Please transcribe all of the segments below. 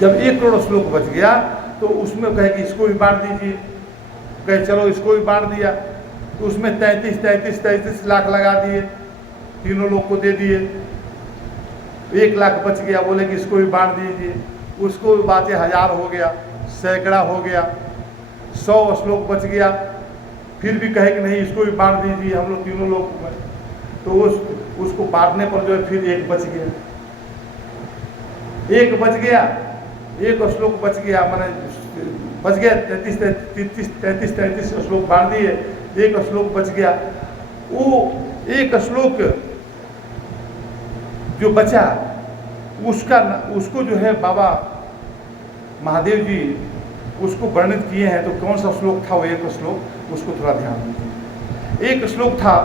जब 1 करोड़ श्लोक बच गया तो उसमें कहे कि इसको भी बांट दीजिए, कहे चलो इसको भी बांट दिया, तो उसमें 33 लाख लगा दिए, तीनों लोग को दे दिए। 1 लाख बच गया, बोले कि इसको भी बांट दीजिए, उसको भी बातें 1000 हो गया, सैकड़ा हो गया, 100 श्लोक बच गया, फिर भी कहे कि नहीं इसको भी बांट दीजिए हम लोग तीनों लोग, तो उसको बांटने पर जो है फिर 1 बच गया, 1 बच गया, 1 श्लोक बच गया, मैंने बच गया 33 श्लोक बांट दिए, 1 श्लोक बच गया। वो 1 श्लोक जो बचा उसको जो है बाबा महादेव जी उसको वर्णित किए हैं। तो कौन सा श्लोक था वो 1 श्लोक, उसको थोड़ा ध्यान दीजिए। 1 श्लोक था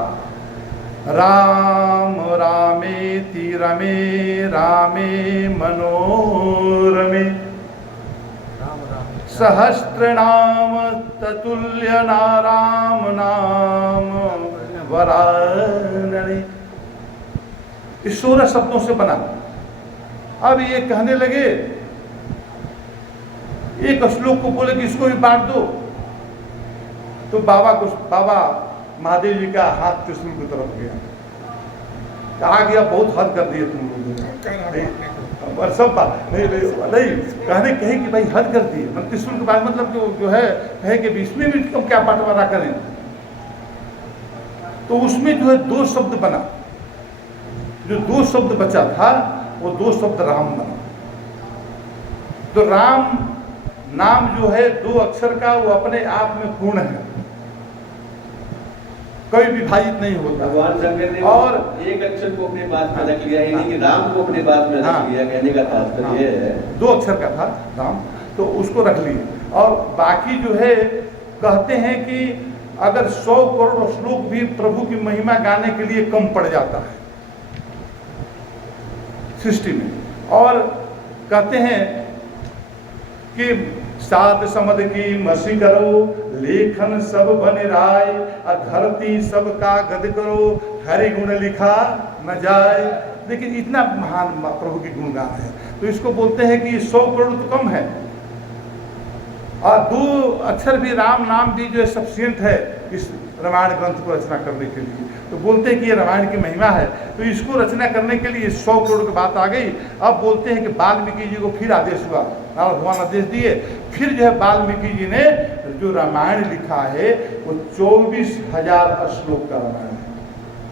राम रामेति रमे रामे मनोरमे सहस्रनाम ततुल्य नाराम नाम वरानने। इस 16 शब्दों से बना। अब ये कहने लगे, 1 श्लोक को बोले कि इसको भी बांट दो, तो बाबा महादेव जी का हाथ त्रिशूल की तरफ गया, कहा गया बहुत हद कर दिए तुम लोग, और सब बात नहीं कहने कहे कि भाई हद कर दिए, मतलब त्रिशूल के बाद मतलब जो है कहे कि इसमें भी तुम क्या बंटवारा करें। तो उसमें जो है 2 शब्द बना, जो 2 शब्द बचा था वो 2 शब्द राम बना। तो राम नाम जो है 2 अक्षर का, वो अपने आप में पूर्ण है, कोई विभाजित नहीं होता। भगवान शंकर ने और 1 अक्षर को अपने पास में रख लिया, यानी कि राम को अपने पास में रख लिया, कहने का तात्पर्य है 2 अक्षर का था राम, तो उसको रख लिए। और बाकी जो है कहते हैं कि अगर 100 करोड़ श्लोक भी प्रभु की महिमा गाने के लिए कम पड़ जाता है सृष्टि में। और कहते हैं कि 7 समद की मसी करो, लेखन सब बन राय, धरती सब का गद करो, हरि गुण लिखा न जाए। लेकिन इतना महान प्रभु की गुणगान है, तो इसको बोलते हैं कि 100 करोड़ तो कम है, और 2 अक्षर भी राम नाम भी जो है सफिशिएंट है इस रामायण ग्रंथ को रचना करने के लिए। तो बोलते हैं कि ये रामायण की महिमा है, तो इसको रचना करने के लिए 100 करोड़ की बात आ गई। अब बोलते हैं कि वाल्मीकि जी को फिर आदेश हुआ, नारद भगवान आदेश दिए, फिर जो है वाल्मीकि जी ने जो रामायण लिखा है वो 24,000 श्लोक का रामायण है।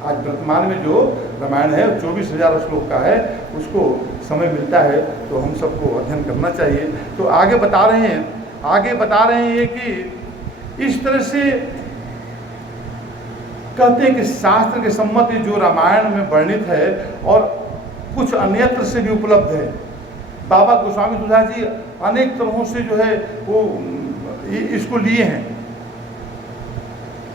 आज वर्तमान में जो रामायण है 24,000 श्लोक का है, उसको समय मिलता है तो हम सबको अध्ययन करना चाहिए। तो आगे बता रहे हैं ये कि इस तरह से कहते हैं कि शास्त्र के सम्मत जो रामायण में वर्णित है और कुछ अन्यत्र से भी उपलब्ध है। बाबा गोस्वामी तुलसीदास जी अनेक तरहों से जो है वो इसको लिए हैं,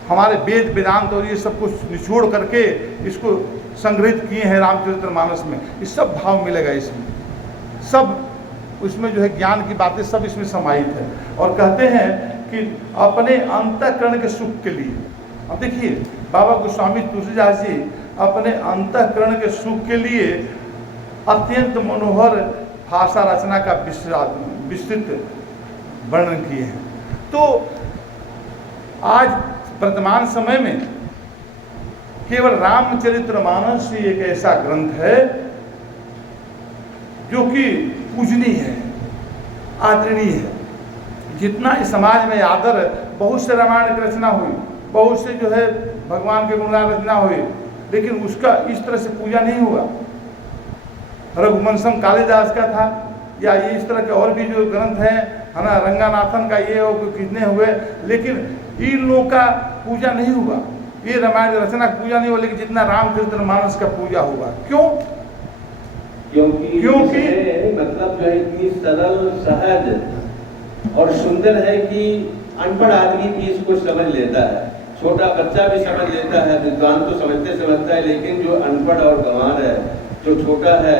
हमारे वेद वेदांत और ये सब कुछ निचोड़ करके इसको संग्रहित किए हैं रामचरितमानस में। ये सब भाव मिलेगा इसमें, सब उसमें जो है ज्ञान की बातें सब इसमें समाहित है। और कहते हैं कि अपने अंतःकरण के सुख के लिए, अब देखिए बाबा गोस्वामी तुलसीदास जी अपने अंतःकरण के सुख के लिए अत्यंत मनोहर भाषा रचना का विस्तृत वर्णन किए हैं। तो आज वर्तमान समय में केवल रामचरितमानस ही एक ऐसा ग्रंथ है जो कि पूजनीय है, आदरणीय है। जितना इस समाज में आदर, बहुत से रामायण की रचना हुई, बहुत से जो है भगवान के गुणगान रचना हुई, लेकिन उसका इस तरह से पूजा नहीं हुआ। रघुवंशम कालिदास का था, या ये इस तरह के और भी जो ग्रंथ हैं, है ना, रंगानाथन का ये हो, कितने हुए, लेकिन इन लोगों का पूजा नहीं हुआ। ये रामायण रचना का पूजा नहीं हुआ, लेकिन जितना रामचरितमानस का पूजा हुआ। क्यों? क्योंकि मतलब जो है इतनी सरल, सहज और सुंदर है कि अनपढ़ आदमी भी इसको समझ लेता है, छोटा बच्चा भी समझ लेता है, विद्वान तो समझता है, लेकिन जो अनपढ़ और गंवार है, जो छोटा है,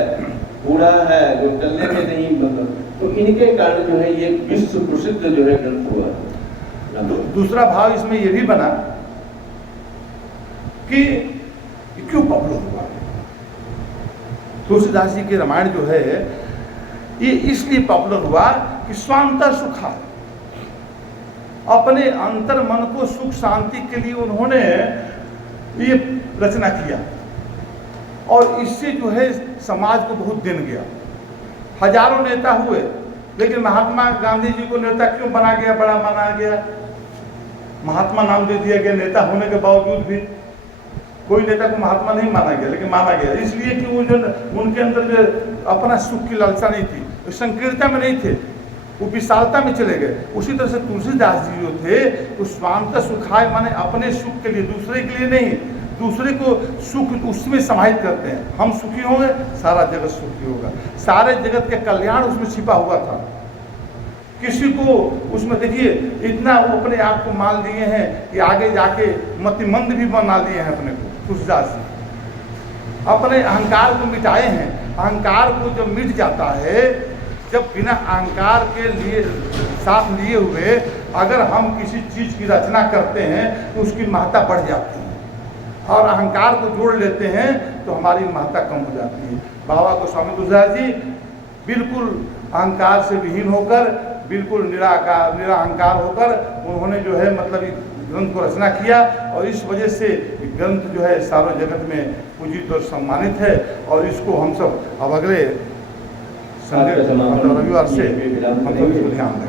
बूढ़ा है, जो चलने में नहीं, मतलब तो इनके कारण जो है ये विश्व प्रसिद्ध जो है ग्रंथ हुआ। दूसरा भाव इसमें ये भी बना कि क्यों पॉपुलर हुआ। तुलसीदास जी के रामायण जो है ये इसलिए पॉपुलर हुआ कि स्वांतः सुखा, अपने अंतर मन को सुख शांति के लिए उन्होंने ये रचना किया और इससे जो है समाज को बहुत दिन गया। हजारों नेता हुए, लेकिन महात्मा गांधी जी को नेता क्यों बना गया, बड़ा माना गया? महात्मा नाम दे दिया गया, नेता होने के बावजूद भी कोई नेता को महात्मा नहीं माना गया, लेकिन माना गया इसलिए कि वो जो उनके अंदर जो अपना सुख की लालसा नहीं थी, संकीर्णता में नहीं थे, वो विशालता में चले गए। उसी तरह से तुलसीदास जी जो थे वो स्वांतः सुखाय माने अपने सुख के लिए, दूसरे के लिए नहीं, दूसरे को सुख उसमें समाहित करते हैं। हम सुखी होंगे सारा जगत सुखी होगा, सारे जगत के कल्याण उसमें छिपा हुआ था। किसी को उसमें देखिए इतना वो अपने आप को मान लिए हैं कि आगे जाके मतिमंद भी बना लिए हैं अपने को। तुलसीदास जी अपने अहंकार को मिटाए हैं। अहंकार को जब मिट जाता है, जब बिना अहंकार के लिए साथ लिए हुए अगर हम किसी चीज़ की रचना करते हैं तो उसकी महत्ता बढ़ जाती है और अहंकार को जोड़ लेते हैं तो हमारी महत्ता कम हो जाती है। बाबा गोस्वामी तुलसीदास जी बिल्कुल अहंकार से विहीन होकर, बिल्कुल निराअहंकार होकर उन्होंने जो है मतलब ग्रंथ को रचना किया और इस वजह से ग्रंथ जो है सारे जगत में पूजित और सम्मानित है। और इसको हम सब अब अगले संडे मतलब रविवार से हम सब इसको ध्यान दें।